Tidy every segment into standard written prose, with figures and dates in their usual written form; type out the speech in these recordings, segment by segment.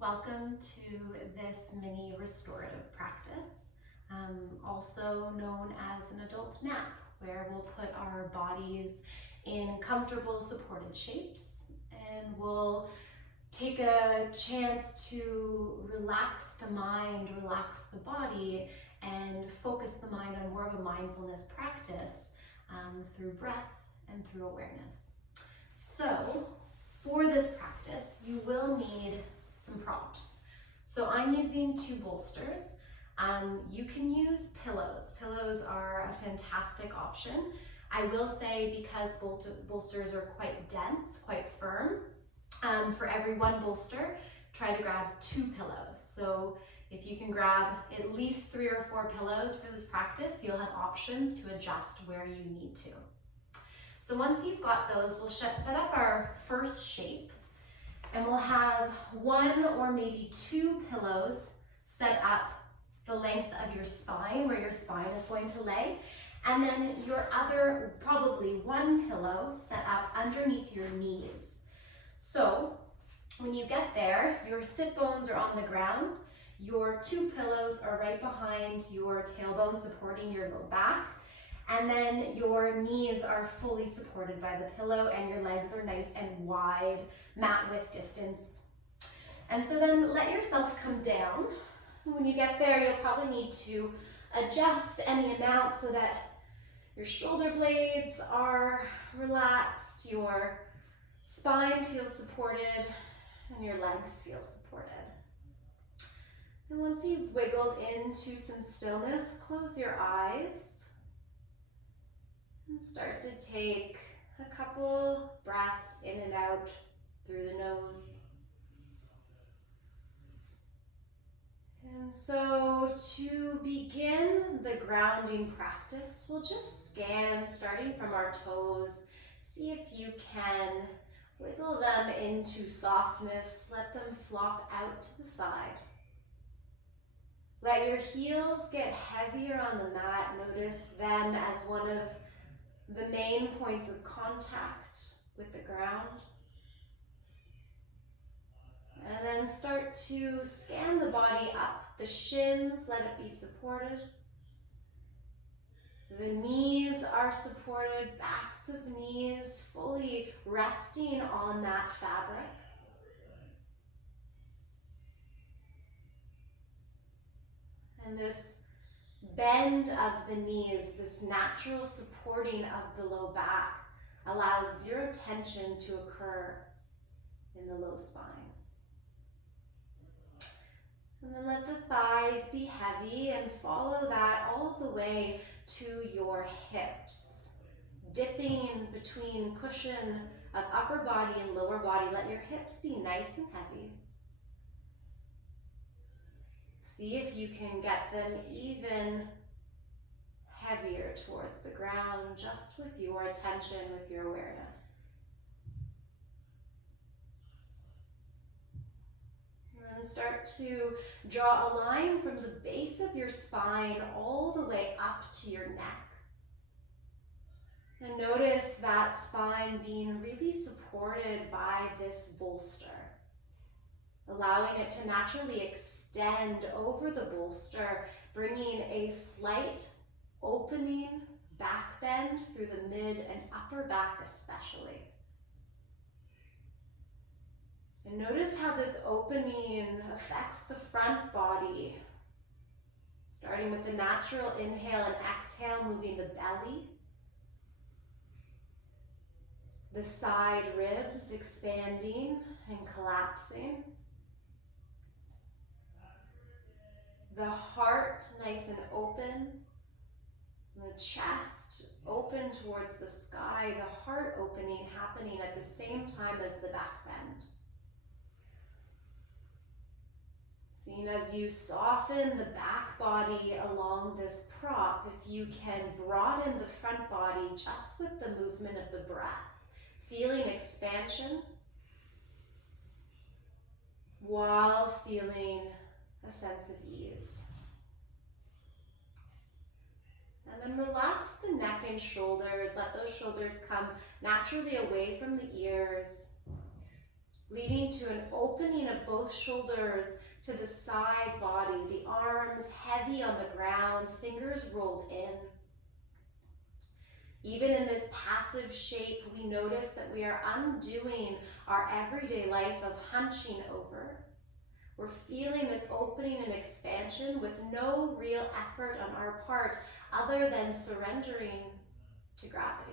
Welcome to this mini restorative practice, also known as an adult nap, where we'll put our bodies in comfortable supported shapes and we'll take a chance to relax the mind, relax the body, and focus the mind on more of a mindfulness practice through breath and through awareness. So for this practice, you will need some props. So I'm using 2 bolsters. You can use pillows. Pillows are a fantastic option. I will say, because bolsters are quite dense, quite firm, for every 1 bolster, try to grab 2 pillows. So if you can grab at least 3 or 4 pillows for this practice, you'll have options to adjust where you need to. So once you've got those, we'll set up our first shape, and we'll have 1 or maybe 2 pillows set up the length of your spine, where your spine is going to lay, and then your other, probably 1 pillow set up underneath your knees. So when you get there, your sit bones are on the ground, your 2 pillows are right behind your tailbone supporting your low back, and then your knees are fully supported by the pillow and your legs are nice and wide, mat width distance. And so then let yourself come down. When you get there, you'll probably need to adjust any amount so that your shoulder blades are relaxed, your spine feels supported, and your legs feel supported. And once you've wiggled into some stillness, close your eyes and start to take a couple breaths in and out through the nose. And so to begin the grounding practice, we'll just scan, starting from our toes. See if you can wiggle them into softness. Let them flop out to the side. Let your heels get heavier on the mat. Notice them as one of the main points of contact with the ground. And then start to scan the body up. The shins, let it be supported. The knees are supported, backs of knees fully resting on that fabric. And this bend of the knees, this natural supporting of the low back, allows zero tension to occur in the low spine. And then let the thighs be heavy and follow that all the way to your hips. Dipping between cushion of upper body and lower body, let your hips be nice and heavy. See if you can get them even heavier towards the ground, just with your attention, with your awareness. And then start to draw a line from the base of your spine all the way up to your neck. And notice that spine being really supported by this bolster, allowing it to naturally extend over the bolster, bringing a slight opening back bend through the mid and upper back especially. And notice how this opening affects the front body, starting with the natural inhale and exhale, moving the belly, the side ribs expanding and collapsing, the heart nice and open, the chest open towards the sky, the heart opening happening at the same time as the back bend. Seeing as you soften the back body along this prop, if you can broaden the front body just with the movement of the breath, feeling expansion while feeling a sense of ease. And then relax the neck and shoulders. Let those shoulders come naturally away from the ears. leading to an opening of both shoulders to the side body, the arms heavy on the ground, fingers rolled in. Even in this passive shape, we notice that we are undoing our everyday life of hunching over. We're feeling this opening and expansion with no real effort on our part other than surrendering to gravity.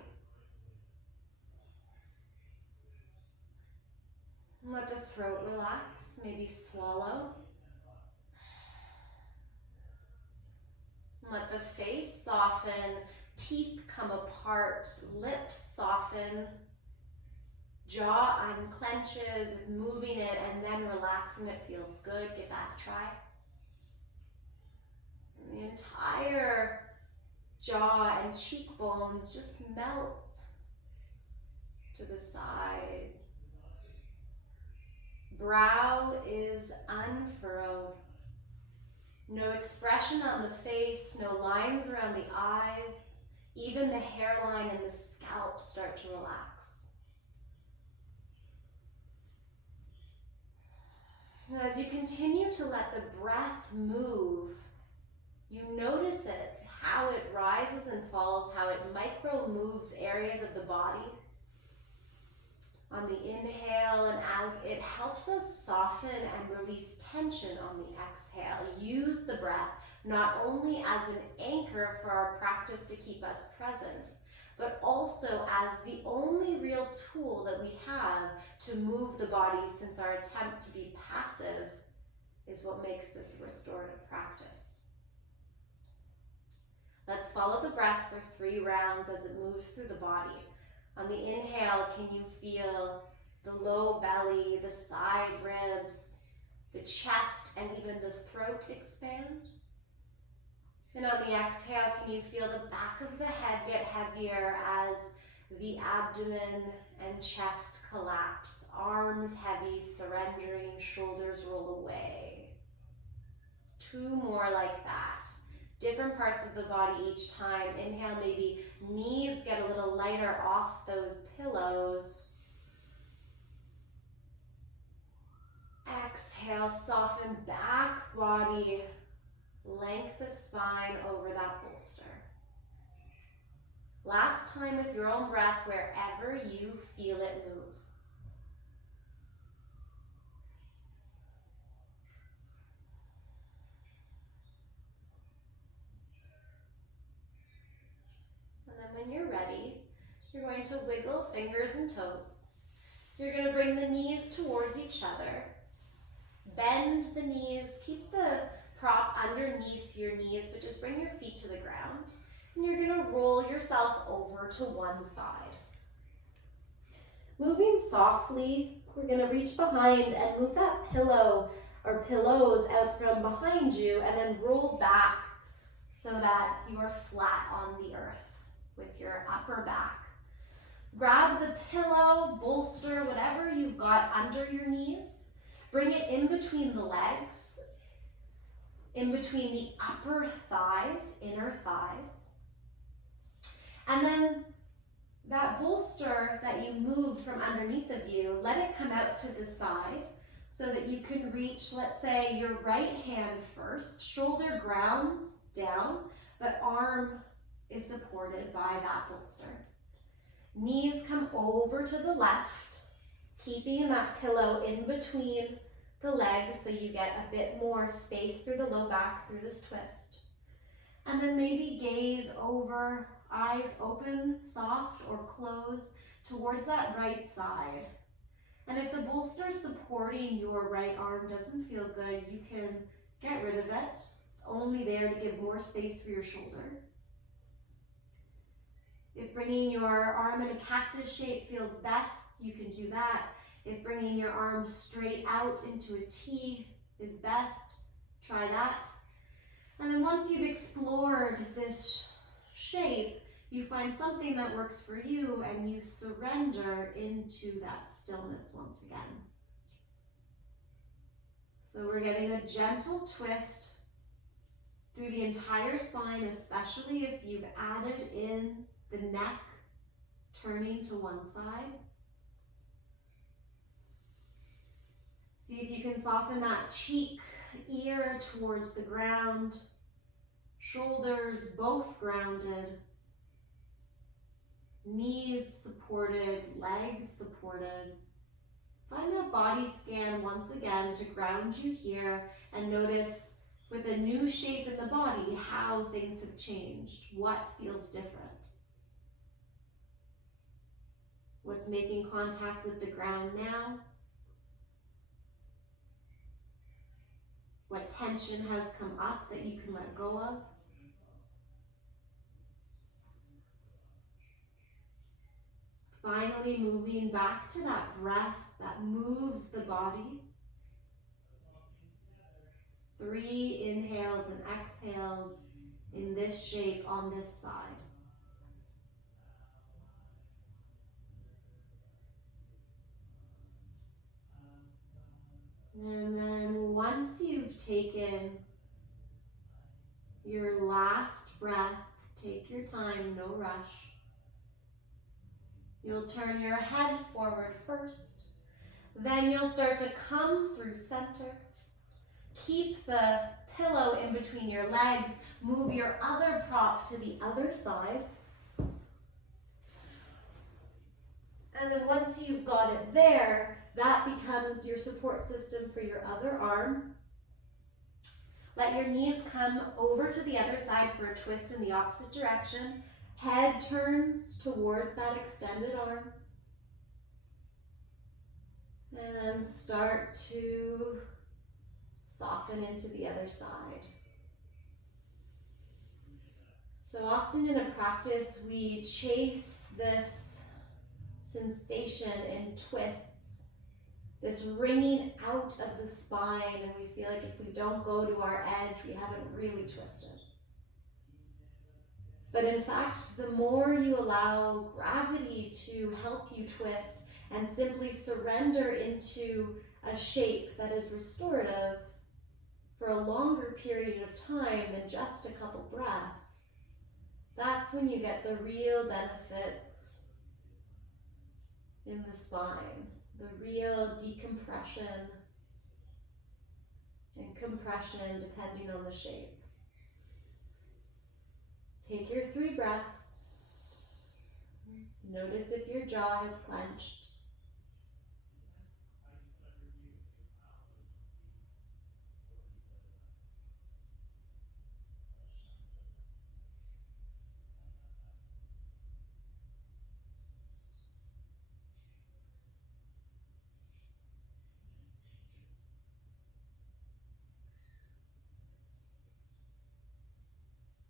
And let the throat relax, maybe swallow. And let the face soften, teeth come apart, lips soften, jaw unclenches, moving it and then relaxing it feels good. Give that a try. And the entire jaw and cheekbones just melt to the side. Brow is unfurrowed. No expression on the face, no lines around the eyes. Even the hairline and the scalp start to relax. And as you continue to let the breath move, you notice it, how it rises and falls, how it micro moves areas of the body. On the inhale, and as it helps us soften and release tension on the exhale, use the breath not only as an anchor for our practice to keep us present, but also as the only real tool that we have to move the body, since our attempt to be passive is what makes this restorative practice. Let's follow the breath for 3 rounds as it moves through the body. On the inhale, can you feel the low belly, the side ribs, the chest, and even the throat expand? And on the exhale, can you feel the back of the head get heavier as the abdomen and chest collapse, arms heavy, surrendering, shoulders roll away. 2 more like that. Different parts of the body each time. Inhale, maybe knees get a little lighter off those pillows. Exhale, soften back body, length of spine over that bolster. Last time with your own breath, wherever you feel it move. And then when you're ready, you're going to wiggle fingers and toes. You're going to bring the knees towards each other. Bend the knees, keep the prop underneath your knees, but just bring your feet to the ground. And you're going to roll yourself over to one side. Moving softly, we're going to reach behind and move that pillow or pillows out from behind you and then roll back so that you are flat on the earth with your upper back. Grab the pillow, bolster, whatever you've got under your knees. Bring it in between the legs, in between the upper thighs, inner thighs. And then that bolster that you moved from underneath of you, let it come out to the side so that you can reach, let's say, your right hand first. Shoulder grounds down, but arm is supported by that bolster. Knees come over to the left, keeping that pillow in between the legs so you get a bit more space through the low back through this twist. And then maybe gaze over, eyes open, soft or closed towards that right side. And if the bolster supporting your right arm doesn't feel good, you can get rid of it. It's only there to give more space for your shoulder. If bringing your arm in a cactus shape feels best, you can do that. If bringing your arm straight out into a T is best, try that. And then once you've explored this shape, you find something that works for you and you surrender into that stillness once again. So we're getting a gentle twist through the entire spine, especially if you've added in the neck turning to one side. See if you can soften that cheek, ear towards the ground, shoulders both grounded, knees supported, legs supported. Find that body scan once again to ground you here and notice with a new shape in the body how things have changed, what feels different. What's making contact with the ground now? What tension has come up that you can let go of? Finally, moving back to that breath that moves the body. 3 inhales and exhales in this shape on this side. And then once you've taken your last breath, take your time, no rush. You'll turn your head forward first. Then you'll start to come through center. Keep the pillow in between your legs. Move your other prop to the other side. And then once you've got it there, that becomes your support system for your other arm. Let your knees come over to the other side for a twist in the opposite direction. Head turns towards that extended arm. And then start to soften into the other side. So often in a practice, we chase this sensation in twists, this wringing out of the spine, and we feel like if we don't go to our edge, we haven't really twisted. But in fact, the more you allow gravity to help you twist and simply surrender into a shape that is restorative for a longer period of time than just a couple breaths, that's when you get the real benefits in the spine, the real decompression and compression depending on the shape. Take your 3 breaths. Notice if your jaw has clenched.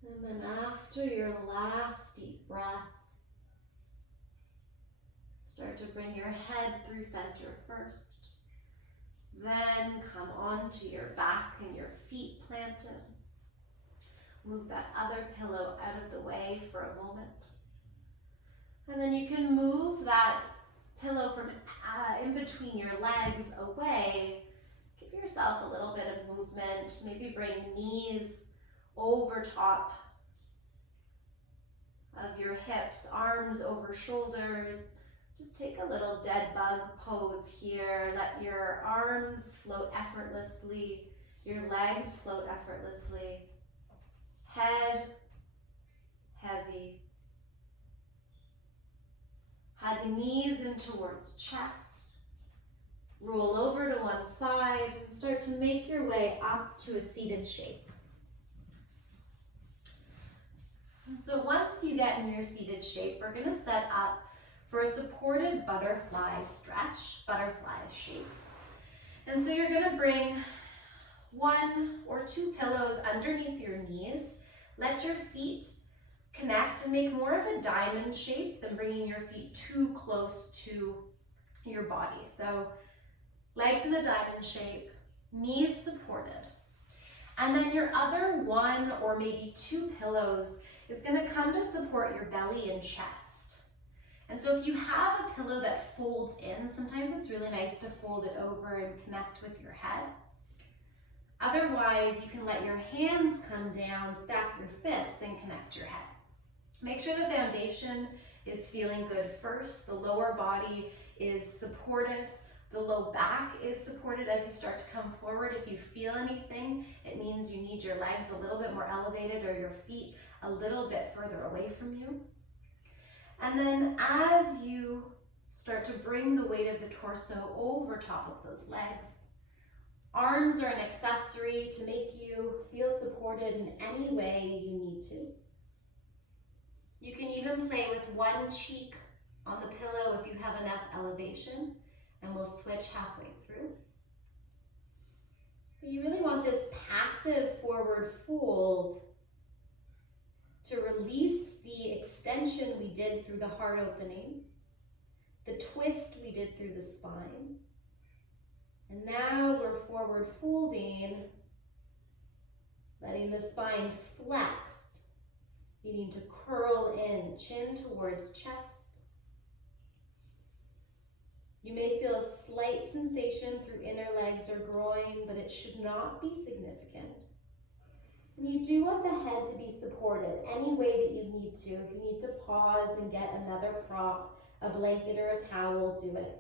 And then after your last deep breath, start to bring your head through center first. Then come onto your back and your feet planted. Move that other pillow out of the way for a moment. And then you can move that pillow from in between your legs away. Give yourself a little bit of movement. Maybe bring knees over top of your hips, arms over shoulders. Just take a little dead bug pose here. Let your arms float effortlessly, your legs float effortlessly. Head heavy. Head the knees in towards chest. Roll over to one side and start to make your way up to a seated shape. And so once you get in your seated shape, we're going to set up for a supported butterfly stretch, butterfly shape. And so you're going to bring 1 or 2 pillows underneath your knees. Let your feet connect and make more of a diamond shape than bringing your feet too close to your body. So legs in a diamond shape, knees supported. And then your other 1 or maybe 2 pillows is going to come to support your belly and chest. And so if you have a pillow that folds in, sometimes it's really nice to fold it over and connect with your head. Otherwise, you can let your hands come down, stack your fists, and connect your head. Make sure the foundation is feeling good first. The lower body is supported. The low back is supported as you start to come forward. If you feel anything, it means you need your legs a little bit more elevated or your feet a little bit further away from you. And then as you start to bring the weight of the torso over top of those legs, arms are an accessory to make you feel supported in any way you need to. You can even play with one cheek on the pillow if you have enough elevation, and we'll switch halfway through. But you really want this passive forward fold to release the extension we did through the heart opening, the twist we did through the spine. And now we're forward folding, letting the spine flex, needing to curl in, chin towards chest. You may feel a slight sensation through inner legs or groin, but it should not be significant. And you do want the head to be supported any way that you need to. If you need to pause and get another prop, a blanket or a towel, do it.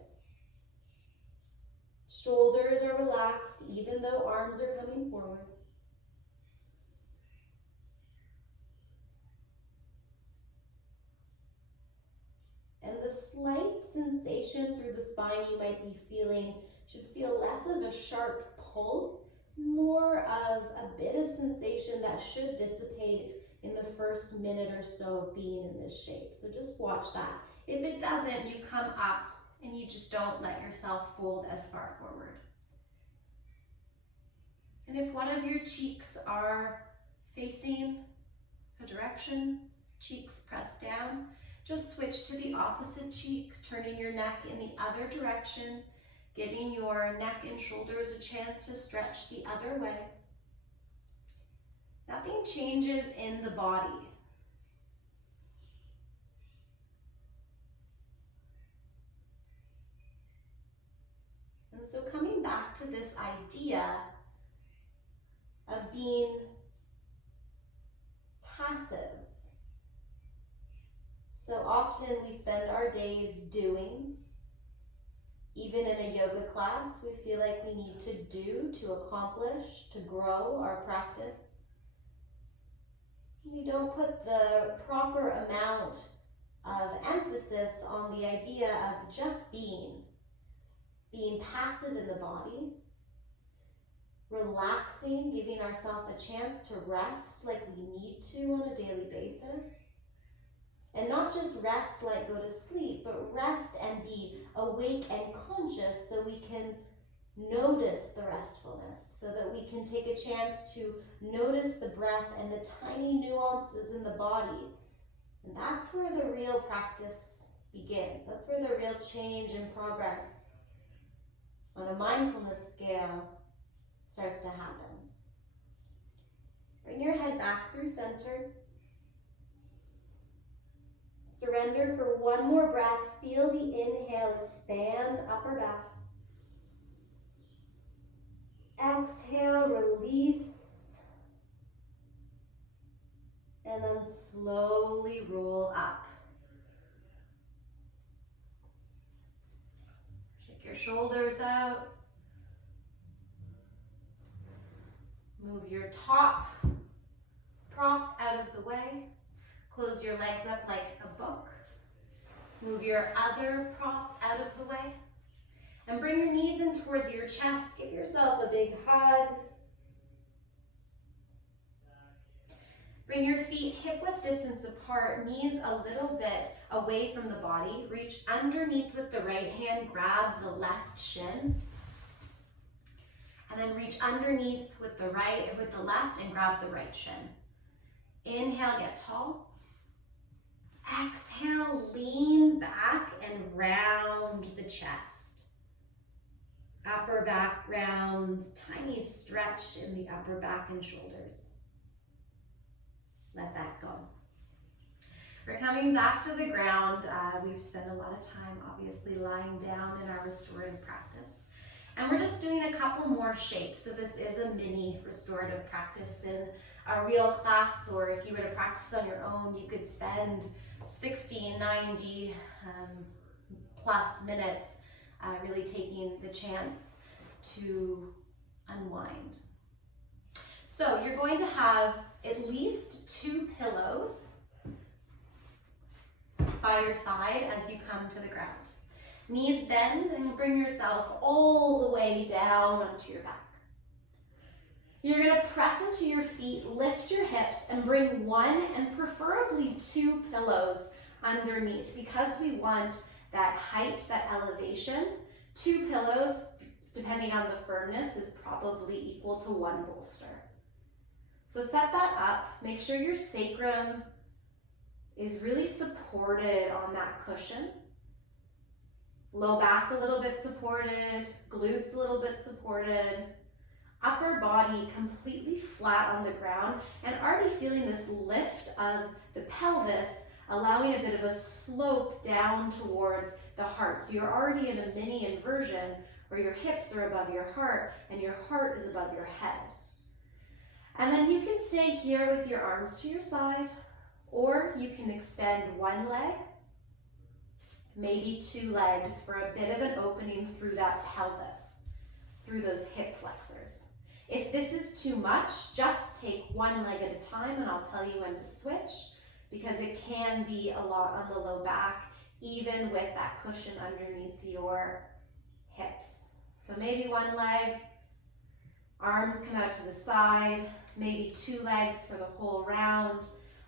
Shoulders are relaxed even though arms are coming forward. And the slight sensation through the spine you might be feeling should feel less of a sharp pull, more of a bit of sensation that should dissipate in the first minute or so of being in this shape. So just watch that. If it doesn't, you come up and you just don't let yourself fold as far forward. And if one of your cheeks are facing a direction, cheeks pressed down, just switch to the opposite cheek, turning your neck in the other direction, giving your neck and shoulders a chance to stretch the other way. Nothing changes in the body. And so coming back to this idea of being passive. So often we spend our days doing. Even in a yoga class, we feel like we need to do, to accomplish, to grow our practice. We don't put the proper amount of emphasis on the idea of just being passive in the body, relaxing, giving ourselves a chance to rest like we need to on a daily basis. And not just rest like go to sleep, but rest and be awake and conscious so we can notice the restfulness, so that we can take a chance to notice the breath and the tiny nuances in the body. And that's where the real practice begins. That's where the real change and progress on a mindfulness scale starts to happen. Bring your head back through center. Surrender for one more breath. Feel the inhale, expand upper back. Exhale, release. And then slowly roll up. Shake your shoulders out. Move your top prop out of the way. Close your legs up like a book. Move your other prop out of the way. And bring your knees in towards your chest. Give yourself a big hug. Bring your feet hip-width distance apart, knees a little bit away from the body. Reach underneath with the right hand, grab the left shin. And then reach underneath with the left and grab the right shin. Inhale, get tall. Exhale, lean back and round the chest. Upper back rounds, tiny stretch in the upper back and shoulders. Let that go. We're coming back to the ground. We've spent a lot of time obviously lying down in our restorative practice. And we're just doing a couple more shapes. So this is a mini restorative practice. In a real class, or if you were to practice on your own, you could spend 60, 90 plus minutes really taking the chance to unwind. So you're going to have at least 2 pillows by your side as you come to the ground. Knees bend and bring yourself all the way down onto your back. You're going to press into your feet, lift your hips, and bring 1 and preferably 2 pillows underneath. Because we want that height, that elevation, 2 pillows, depending on the firmness, is probably equal to 1 bolster. So set that up. Make sure your sacrum is really supported on that cushion. Low back a little bit supported, glutes a little bit supported, upper body completely flat on the ground, and already feeling this lift of the pelvis, allowing a bit of a slope down towards the heart. So you're already in a mini inversion where your hips are above your heart and your heart is above your head. And then you can stay here with your arms to your side, or you can extend 1 leg, maybe 2 legs for a bit of an opening through that pelvis, through those hip flexors. If this is too much, just take 1 leg at a time, and I'll tell you when to switch, because it can be a lot on the low back, even with that cushion underneath your hips. So maybe 1 leg, arms come out to the side, maybe 2 legs for the whole round,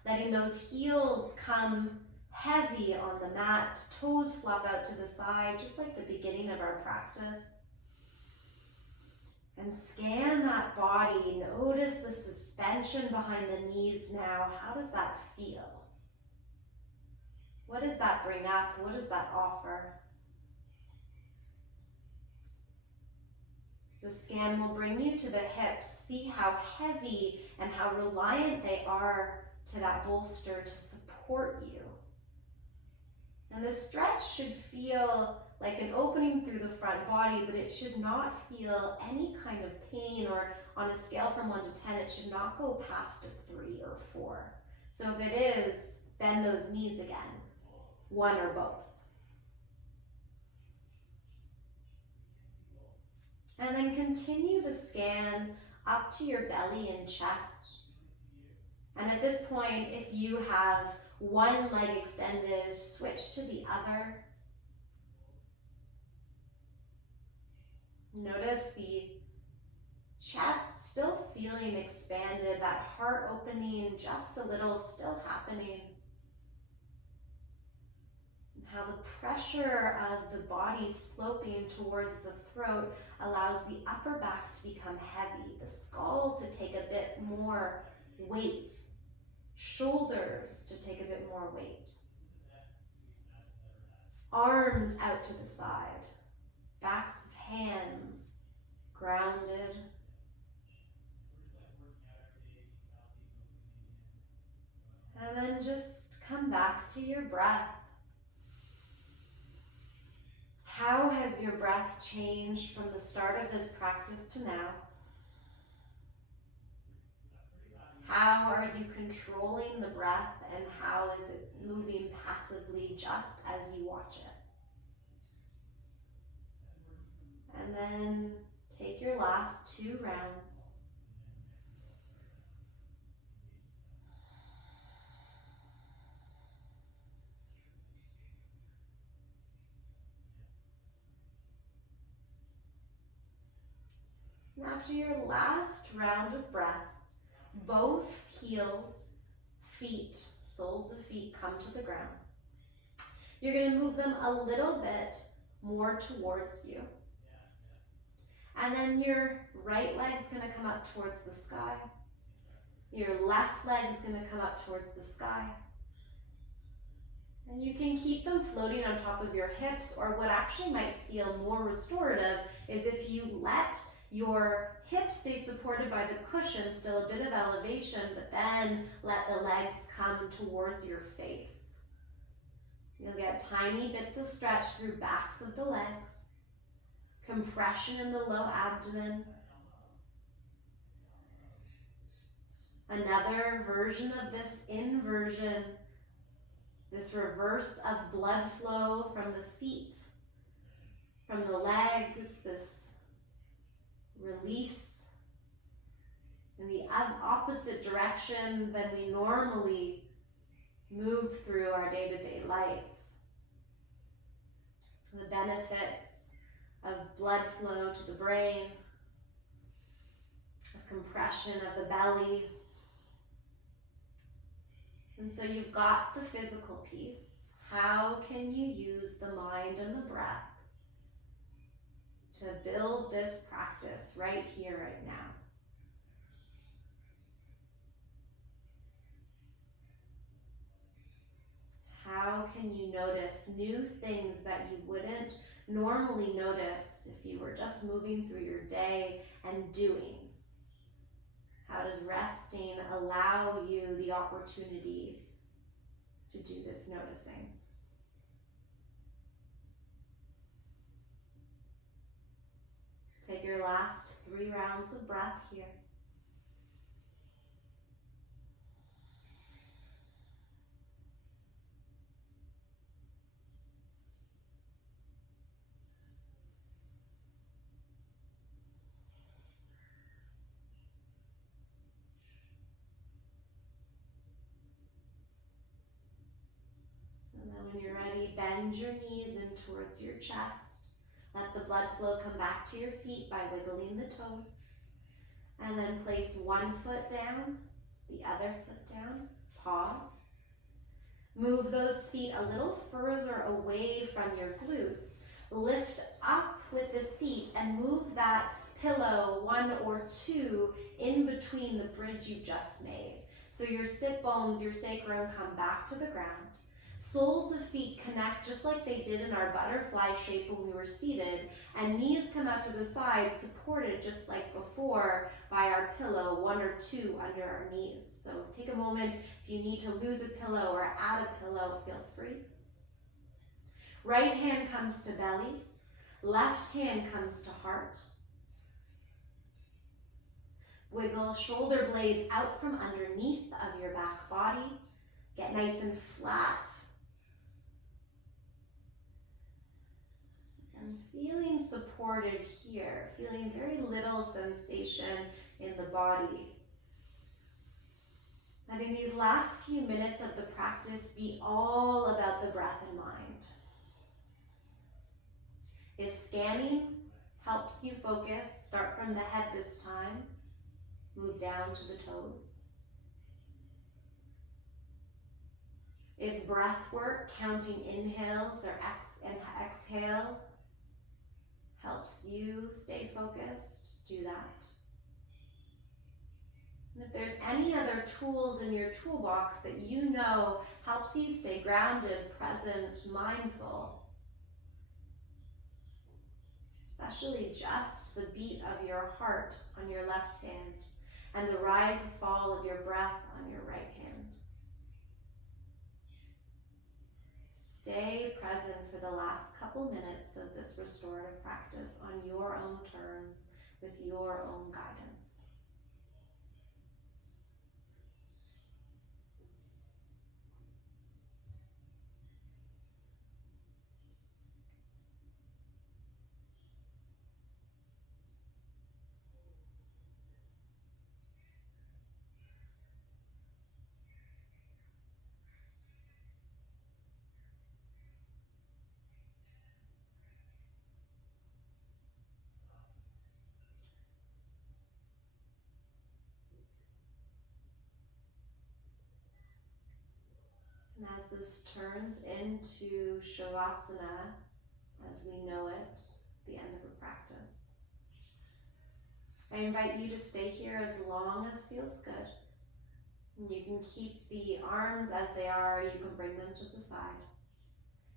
letting those heels come heavy on the mat, toes flop out to the side, just like the beginning of our practice. And scan that body. Notice the suspension behind the knees now. How does that feel? What does that bring up? What does that offer? The scan will bring you to the hips. See how heavy and how reliant they are to that bolster to support you. And the stretch should feel like an opening through the front body, but it should not feel any kind of pain, or on a scale from 1 to 10, it should not go past a 3 or 4. So if it is, bend those knees again, 1 or both. And then continue the scan up to your belly and chest. And at this point, if you have 1 leg extended, switch to the other. Notice the chest still feeling expanded, that heart opening just a little, still happening. And how the pressure of the body sloping towards the throat allows the upper back to become heavy, the skull to take a bit more weight, shoulders to take a bit more weight. Arms out to the side, backs of hands grounded. And then just come back to your breath. How has your breath changed from the start of this practice to now? How are you controlling the breath, and how is it moving passively just as you watch it? And then take your last 2 rounds. And after your last round of breath, both heels, feet, soles of feet come to the ground. You're going to move them a little bit more towards you. And then your right leg's going to come up towards the sky. Your left leg is going to come up towards the sky. And you can keep them floating on top of your hips, or what actually might feel more restorative is if you let your hips stay supported by the cushion, still a bit of elevation, but then let the legs come towards your face. You'll get tiny bits of stretch through backs of the legs, compression in the low abdomen. Another version of this inversion, this reverse of blood flow from the feet From the legs, this release in the opposite direction than we normally move through our day-to-day life. The benefits of blood flow to the brain, of compression of the belly. And so you've got the physical piece. How can you use the mind and the breath to build this practice right here, right now? How can you notice new things that you wouldn't normally notice if you were just moving through your day and doing? How does resting allow you the opportunity to do this noticing? Take your last 3 rounds of breath here. And then when you're ready, bend your knees in towards your chest. Let the blood flow come back to your feet by wiggling the toes. And then place one foot down, the other foot down. Pause. Move those feet a little further away from your glutes. Lift up with the seat and move that pillow 1 or 2 in between the bridge you just made. So your sit bones, your sacrum come back to the ground. Soles of feet connect just like they did in our butterfly shape when we were seated, and knees come out to the side, supported just like before by our pillow, 1 or 2 under our knees. So take a moment. If you need to lose a pillow or add a pillow, feel free. Right hand comes to belly. Left hand comes to heart. Wiggle shoulder blades out from underneath of your back body. Get nice and flat. And feeling supported here, feeling very little sensation in the body. Letting these last few minutes of the practice be all about the breath and mind. If scanning helps you focus, start from the head this time. Move down to the toes. If breath work, counting inhales or exhales, helps you stay focused, do that. And if there's any other tools in your toolbox that you know helps you stay grounded, present, mindful, especially just the beat of your heart on your left hand and the rise and fall of your breath on your right hand. Stay present for the last couple minutes of this restorative practice on your own terms, with your own guidance. And as this turns into Shavasana, as we know it, the end of the practice, I invite you to stay here as long as feels good. And you can keep the arms as they are, you can bring them to the side.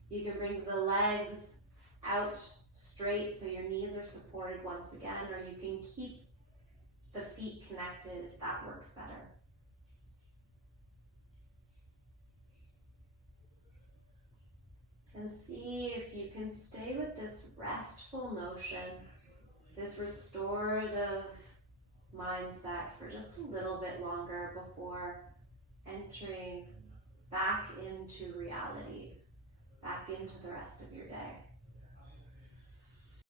You can bring the legs out straight so your knees are supported once again, or you can keep the feet connected if that works better. And see if you can stay with this restful notion, this restorative mindset for just a little bit longer before entering back into reality, back into the rest of your day.